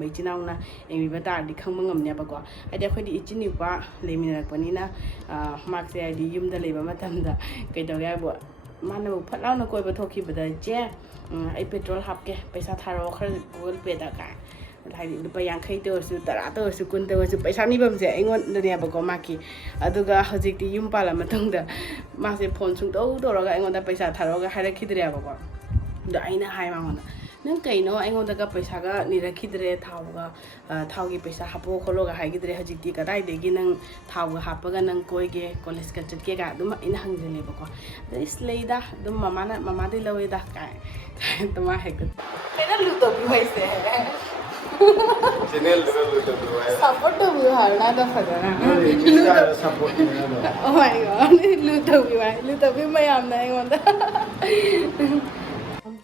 mấy chị nào na em bị bắt ta đi không mừng ngầm nhà bà qua ai đã khơi đi chín nhiều quá lấy mình là cái này na Mache đi yum đã lấy bà mất tâm đó cái đầu cái bộ mà nó phát lao nó coi bà thôi khi bà đây chứ ai petrol hấp cái पैसा tharo khơi Google Pay đã cả hay đi bây giờ khai tiêu sự tara tiêu sự quân tiêu sự पैसा ní bấm sẽ anh ngon đây này bà có Mache aduga hajik đi Eupa là mất tâm đó Mache phone sung đâu đâu rồi anh ngon đã पैसा tharo cái hay là khidei bà có đó anh na hai mà ngon nang kay no ay ngon daga paisa ga nirakhidre thau gi paisa hapo kholo ga hai gidre hajikti ka dai degi nang thau ga hapa ga nang koi ge college ka chat ke ga dum ina hangjele ba ko da islei da dum mama de lawe da kai tama he ka mera lu to bi hoise channel de lu to bi hoise support to bi har na da phagana support oh my god lu to bi mayam na ay ngon da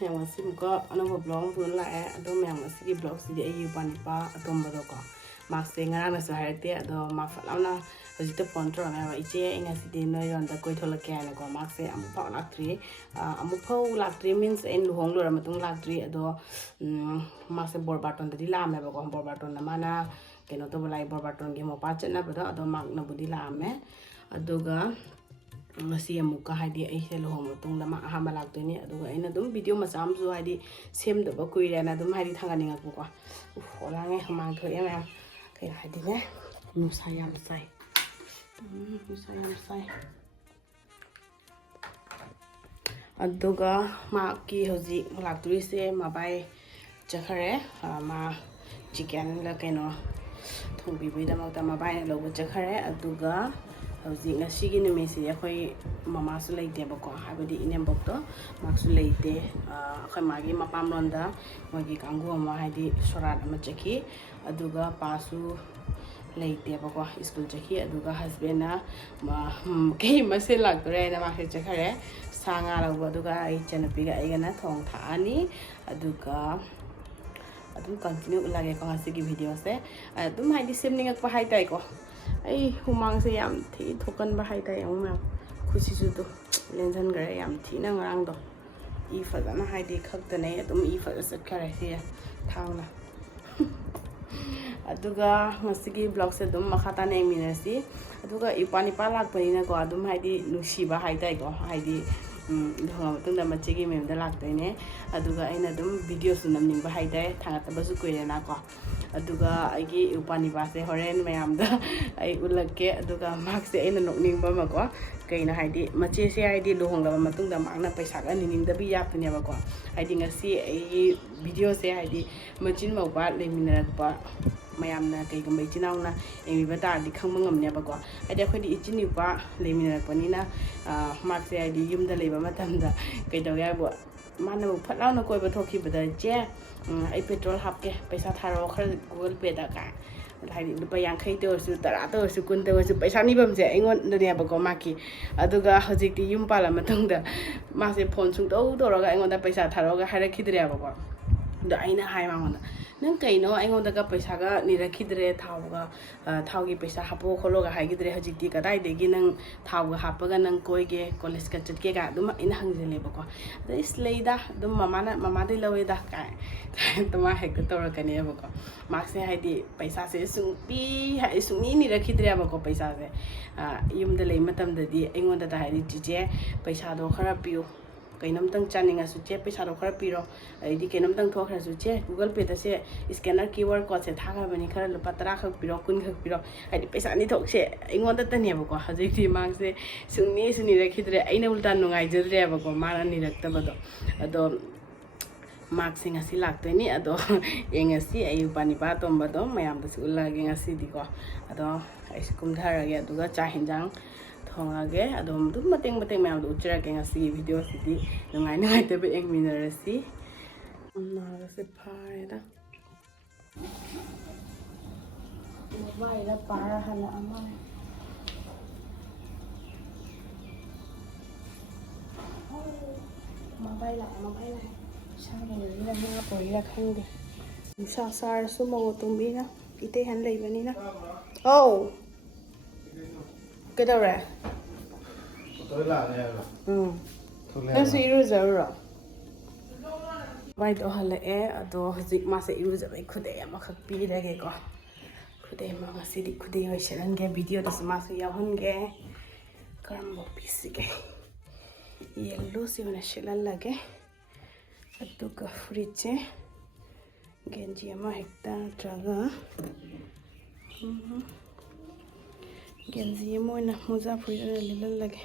yang masih muka anak blog pun lah atau yang masih di blog sih dia Eupa nipa atau apa kok Mache ngarang nasi hari dia atau maaf lah na harus itu kontrol na ice ingat sih dia noy orang tak koi tholak kaya na kok Mache laklme means in luhonglk ramatung laklme atau Mache borbaton tadi lama kok borbaton nama na kena tu boleh borbaton game apa cina betul atau mak na budi lama atau ga masih muka hadi ai selo homo tung lama ahanba laktoi aduga ina dum video masam su hadi sem da ba kuire na dum hadi thangani ngak ko olange hamang thoi em kai hadi ne nusa yam sai aduga ma ki hoji laktoi se ma bai chakhare ma chicken la kaino thongbi bi da ma ta ma bai lo chakhare aduga hꯧji ngasigi numisi akhoi mama su leite bako habadi inembo to maksu leite akhoi magi mapam ronda magi kanggu ma hadi sorat ma chaki aduga pasu leite bako school chaki aduga husband na ke mase laktore na ma he chakhare sanga law aduga ai chanapi ga ai na thong thani aduga adum continue lage ko hasigi video se adum hadi semning ak pa hai tai ko ai humang se yam thi thokan ba hai tai ang ma khusi su to lenjan gare yam thi na ngarang do I fa na hai di khak ta nei adum I fa sat khare se thang na aduga ngasigi blog se dum makhata ne minasi aduga Eupa nipa lak pani na ko adum hai di nusi ba hai tai ko hai di tung da mache gi mem da lak tai ne aduga aina dum video su nam ning ba hai dai thanga ta ba su koire na ko aduga agi Eupa nipa se horen mayam da ai ulake aduga Mache aina nok ning ba ma ko kaina hai di mache se hai di luhonglk ba tung da makna paisa ga ning da bi yak ne ba ko hai di ngasi ai video se hai di machin mau ba le minerak ba mayam na kai gambai chinau na emi bata di khang mangam ne ba ko ai da khoi di ichini ba le minerak pa ni na Mache ai di yum da le ba matam da kai daw ya bo mana phat lao na koi ba thoki ba da je ai petrol hap ke paisa tharo khơi Google Pay da ka hay đi bây giờ khai tiêu sự tara tiêu sự quân tiêu sự पैसा ní bấm sẽ anh ngon đây này bà có Mache aduga hajik đi Eupa là mất tung đó Mache phone sung đâu đâu rồi anh ngon đã पैसा tharo cái hay là khidei bà có đó anh na hai mà ngon nang kay no ay ngon daga paisa ga nirakhidre thau gi paisa hapo kholo ga hai gidre hajikti ka dai degi nang thau ga hapa ga nang koi ge college ka chat ke ga dum ina hangjele ba ko da islei da dum mama de lawe da kai tama he ka tor ka ne ba ko Mache hai di paisa se sung pi hai sung ni nirakhidre ba ko paisa se yum da lei matam da di ay ngon da hai di je paisa do khara piu kainam tang chaninga su che paisa ro khara piro ai di kainam tang thok khara su che Google Pay ta se scanner QR code se thaga bani khara lupa 10 khak piro kun khak piro ai di paisa ni thok se ingon ta tania ba ko hajik ti Mache sungni nirakhidre aina ulta nungai jadre ba ko mana nirakta ba do ado Mache ngasi laktoi ni ado engasi ai Eupa nipa tomba do mayam da su lagi ngasi di ko ado ai kum dhara ge aduga cha hinjang thongage adom dum mateng mayam do uchra ke ngasi video sidi nungai te be ek minerasi na se phai da mobile da para hala amai mobile la sao này là mua bồi là khăn đi sao số một tụi bi nó cái tay hành lì bên này nó oh cái đâu rồi tôi là này nó suy rồi giờ rồi White ohale ado hazik masa iruzabai khudei amakak pirage ko khudei ma ngasidi khudei hoi sharange video das masu yahunge karambo pisige yellow sivna shilalage aduga fridge genji ama hekta traga genji moina muza fridge lilalage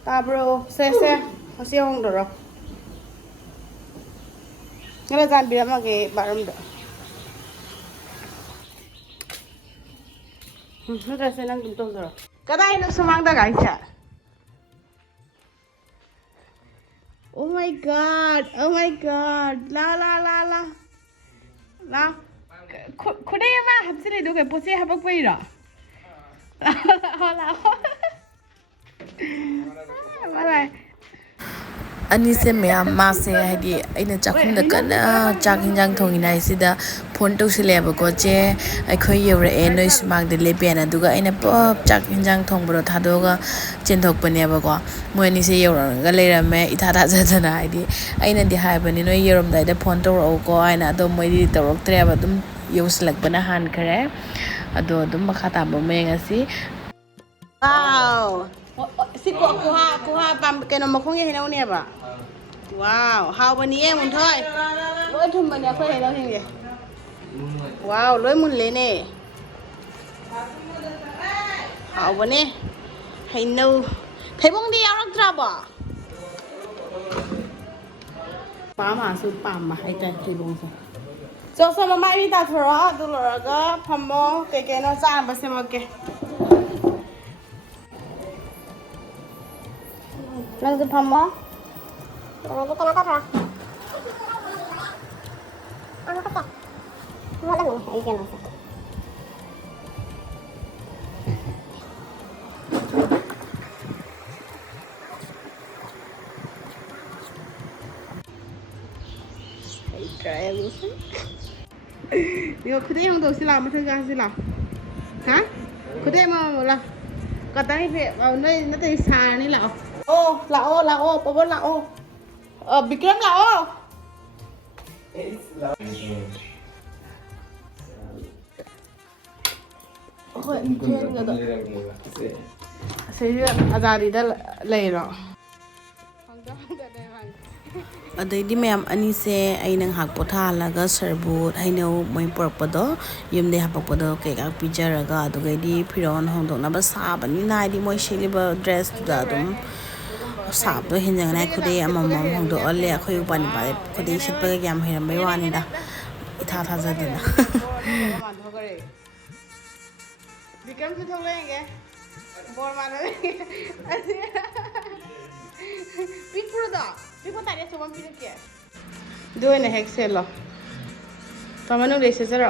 Tabro, se, masih hong doro. Ngala jangan bilang lagi barum do. Sudah senang bentuk doro. Kata ini semang dah guys ya. Oh my god, la. Kuda ya mah, habis ini dulu kayak posisi habak pira. La. Anise meyam Mache hadi aina chakhum da kana chak hinjang thongina isida phone tawsileba ko che aikhoi yewre e noi sumang de leben aduga aina pop chak hinjang thongbro thadoga chenthokpane ba ko moi ni se yewra ga leirame itha tha jadana hadi aina di haibani noi yerom dai da phone tawro ko aina do moi di tawrok treba dum yeuslak bana han khare ado dum makha ta ba mengasi. Wow. Si kuha pam keno makong ye hinaw niya ba? Wow, how ba niya mun thoy? Loi thum ba niya ko hinaw hinge. Wow, loi mun le ne. How ba ne? Hinaw. Phaibong di yarak tra ba? Pa ma su pa ma hai ta phaibong sa. So ma mai bi ta thora du lo ga phamo ke no sa ba se ma ke. Nang depan mo? Lagi kena apa? Ano kata? Wala mo, ay kena sa. Ay kaya mo sa. Yo, khudei hong do sila, mathang ga sila. Ha? Khudei mo la. Katay pe, nay natay sa ni la. Oh, lao, pabon lao. Bikram lao. Oh, ini ada. Saya azari dah lehera. Adai ma'am anise ainang hakpotha laga serbut haino moi porpado yumde hapakpado ke ka pijaraga adugai di phiron hongdona ba sabani nai di moi shiliba dress da dum sabdo hinjang nai khudei amam hongdo alle akhoi upani ba khudei sitpa ga yam hiram bai wani da itha tha jadina Bikram se thole nge bor mane pit puro da Pipo tadi cuma pilih kia. Dua ni heksel lo. Taman udah selesai.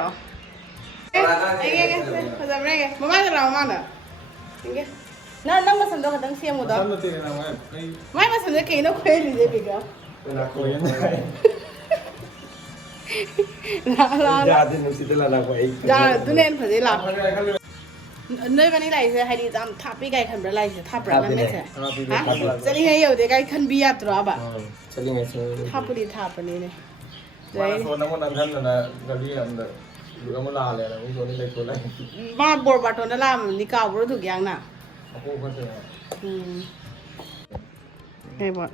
Macam mana? Mama ada mana? Inge. Nang macam tu kadang siang muda. Mai macam tu kena kau ni je biga. Nak kau yang mana? La. Jadi nusi tu lah kau ikut. Jangan tu ni apa je lah. Nơi bên này là hay đi làm tháp cái cái khẩn là tháp ra bên này hả? Sẽ đi hay ở đây cái khẩn bia đó bà. Sẽ đi ngay xuống. Tháp đi tháp bên này. Đấy. Số năm con ăn khẩn là cái gì ăn được. Lúc mà la lên là cũng số này lấy số này. Mà bor bát nó làm đi cao bữa thuộc dạng nào? Aku kan tu. Hay bọn.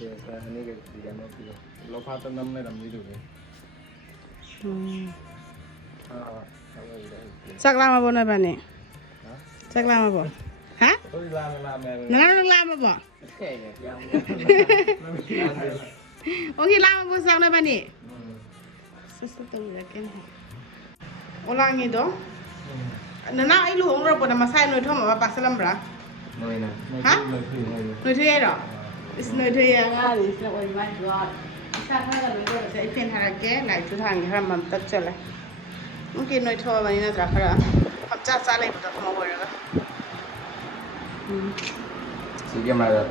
Saya ni ke dia nak tu. Lo patut nama ni nama itu ke. Chắc làm mà bọn này bạn này. Chắc làm mà bọn. Hả? Tôi làm Nó làm mà bọn. Ô khi làm mà bọn sao này bạn này? Sao tôi được cái này. Ô làm gì đó? Nó nào ấy luồng rồi bọn mà sai nuôi thơm mà bác sẽ làm ra. Nuôi nè. Hả? Nuôi thuê rồi. Nuôi thuê à? Thì sẽ ổn mà rồi. Sao thôi là nuôi sẽ phiền hàng cái lại chú thằng làm mầm tất trở lại. Mungkin nuôi thơm mà như thế nào? Học chắc lại một tập mà rồi. Sige mana?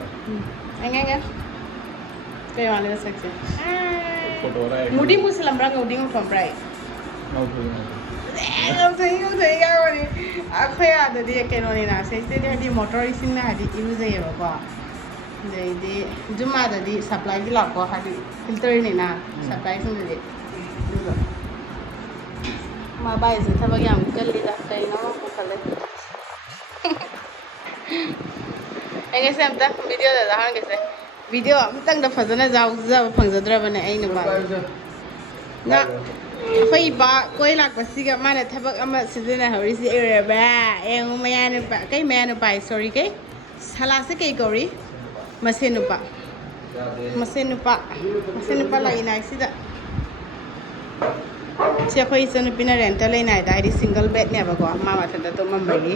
Anh. Cái mà lên section. Foto đây. Mudi Muslim ra ngudi ngom prai. Mau tu. ꯌꯥꯎꯕꯅꯤ ꯑꯩꯈꯣꯏ ꯑꯥꯗꯗꯤ ꯀꯩꯅꯣꯅꯤꯅ ꯁꯤꯗꯗꯤ ꯍꯥꯏꯗꯤ motor ꯏꯁꯤꯡꯅ ꯍꯥꯏꯗꯤ ꯏꯔꯨꯖꯩꯌꯦꯕꯀꯣ ꯑꯗꯩꯗꯤ ꯖꯨꯝꯃꯥꯗꯗꯤ ꯁꯄ꯭ꯂꯥꯏꯒꯤ ꯂꯥꯛꯄ ꯍꯥꯏꯗꯤ ꯐꯤꯜꯇꯔꯅꯤꯅ ꯁꯄ꯭ꯂꯥꯏꯁꯤꯡꯗꯨꯗꯤ ꯑꯗꯨꯒ ꯃꯕꯥꯏꯁꯦ ꯊꯕꯛ ꯌꯥꯝ ꯀꯜꯂꯤꯗ ꯀꯩꯅꯣ ꯄꯨꯈꯠꯂꯦ ꯑꯩ ꯉꯁꯤ ꯑꯝꯇ ꯚꯤꯗꯤꯑꯣꯗ ꯌꯥꯎꯍꯟꯒꯦꯁꯦ ꯚꯤꯗꯤꯑꯣ ꯑꯃꯇꯪꯗ ꯐꯖꯅ ꯌꯥꯎꯖꯕ ꯐꯪꯖꯗ꯭ꯔꯕꯅꯦ ꯑꯩ ꯅꯨꯄꯥꯁꯦ ꯑꯩꯈꯣꯏ ꯏꯄꯥ ꯀꯣꯏ ꯂꯥꯛꯄꯁꯤꯒ ꯃꯥꯅ ꯊꯕꯛ ꯑꯃ ꯁꯤꯖꯤꯟꯅꯍꯧꯔꯤꯁꯤ ꯑꯣꯏꯔꯕ꯭ꯔꯥ ꯌꯦꯡꯉꯨ ꯃꯌꯥ ꯅꯨꯄꯥ ꯀꯩ ꯃꯌꯥ ꯅꯨꯄꯥ ꯁꯣꯔꯤ ꯀꯩ ꯁꯂꯥꯁꯦ ꯀꯩ ꯀꯧꯔꯤ ꯃꯁꯦ ꯅꯨꯄꯥ ꯂꯥꯛꯏꯅ ꯁꯤꯗ ꯁꯤ ꯑꯩꯈꯣꯏ ꯏꯆꯟꯅꯨꯄꯤꯅ ꯔꯦꯟꯇ ꯂꯩꯅꯥꯏꯗ ꯍꯥꯏꯗꯤ ꯁꯤꯡꯒꯜ ꯕꯦꯗꯅꯦꯕꯀꯣ ꯃꯥ ꯃꯊꯟꯇ ꯇꯨꯝꯃꯝꯕꯒꯤ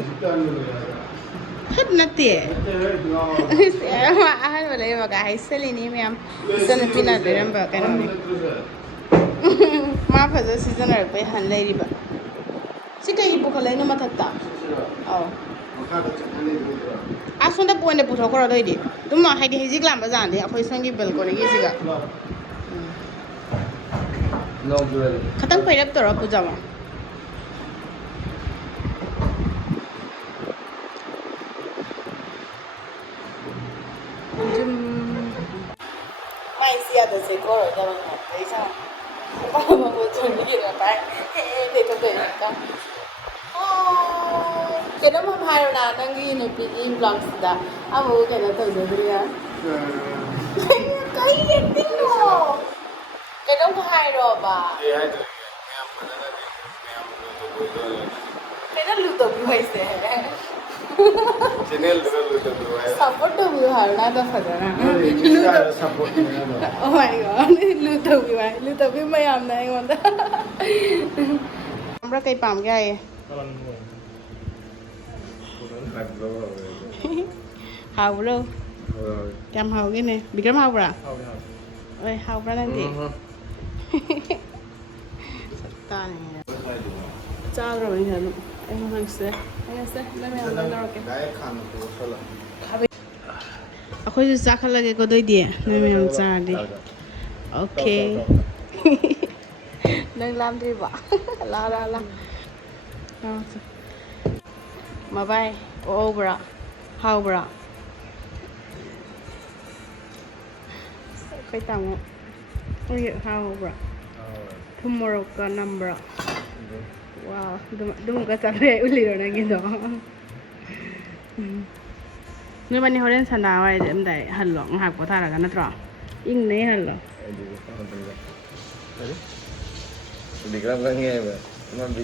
ꯈꯠ ꯅꯠꯇꯦ ꯑꯍꯥꯟꯕ ꯂꯩꯕꯒ ꯍꯥꯏꯁꯜꯂꯤꯅꯤ ꯃꯌꯥꯝ ꯏꯆꯟꯅꯨꯄꯤꯅ ꯂꯩꯔꯝꯕ ꯀꯩꯅꯣꯅꯤ ꯃꯥ ꯐꯖꯅ ꯁꯤꯖꯤꯟꯅꯔꯛꯄꯩ ꯍꯟ ꯂꯩꯔꯤꯕ ꯁꯤ ꯀꯩꯒꯤ ꯄꯨꯈꯠꯂꯛꯏꯅꯣ ꯃꯊꯛꯇ ꯑꯧ ꯑꯁꯣꯝꯗ ꯄꯣꯏꯟꯗ ꯄꯨꯊꯣꯛꯈ꯭ꯔꯣ ꯑꯗꯨꯑꯣꯏꯗꯤ ꯑꯗꯨꯝ ꯍꯥꯏꯗꯤ ꯍꯧꯖꯤꯛ ꯂꯥꯝꯕ ꯖꯥꯟꯗꯤ ꯑꯩꯈꯣꯏ ꯁꯣꯝꯒꯤ ꯕꯦꯜꯀꯣꯅꯤꯒꯤꯁꯤꯒ ꯈꯇꯪ ꯄꯩꯔꯞ ꯇꯧꯔ ꯄꯨꯖꯕ 마이스 야도세 걸어 잡은 거 이상 엄마가 뭐 저기가 봐 내 동생이니까 그러면 하요나 너기는 비인 블록스다 아무 그냥 또 저들이야 cái gì tiếng đồ cái đó có hai rồi bà cái đó lưu tục như vậy sẽ support to view har na da fadana support oh my god lưu tục view mayam na ingonda amra kai pam kya hai hao bro cam hao cái này bikram hao bra oi hao bra nanti satta ne cha rồi bây giờ em hơi xe lên mẹ lên đâu kìa akhoi ju chakhalage ko doi die noi mem cha di okay nang lam di ba la ma bai o bra how bra kai tang o ye how bra tomorrow ka number wow dum ka chale uli ro na gido người bạn hồi đến sân đào này để em để hần lỏng hạt của ta là cái nó trọ in đấy hần lỏng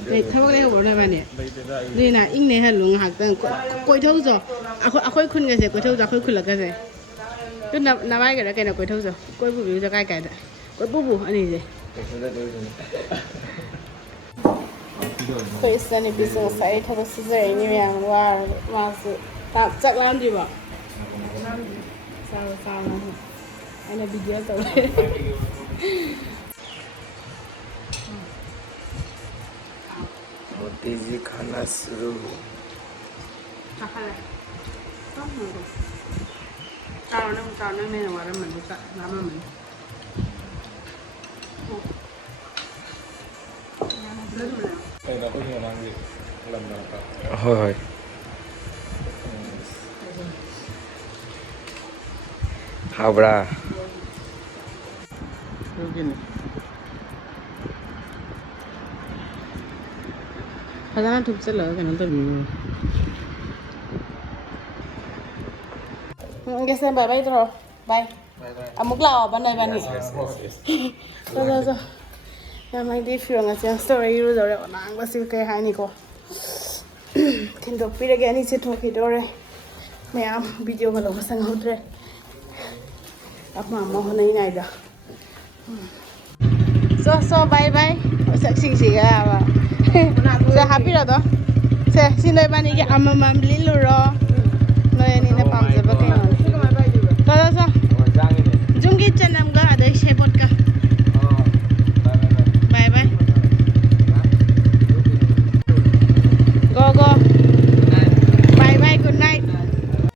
để thao cái này này bạn nhỉ đây là in này hần lỏng hạt tầng quay thâu rồi khôi khun cái gì quay thâu rồi khôi khun là cái gì cứ nằm ai cái nào quay thâu rồi quay bù cho cái đấy quay bù anh này gì quay sân này bị sầu say thâu cái gì như vậy mà sự tạm chắc làm gì bảo sao anh là bị ghét rồi मोती जी खाना शुरू tao nó nên là ngoài đó mình sẽ làm mà mình đây là cái gì đang gì lần nào thôi Habra. Kadang tuh bisa loh kan nonton. Oke, saya bye terus. Bye. Amuk lah, bandai bandai. Zo. Yang mai di film ngasih story itu dore orang pasti kayak hani kok. Kendo pilih gani sih tuh dore. Mayam video kalau pasang hodre. Apa mau honai naida. So bye. Sak sing ya apa. Saya happy lah toh. Saya sini bani ke amam beli luro. Noya ni na pam sebab kayak. So.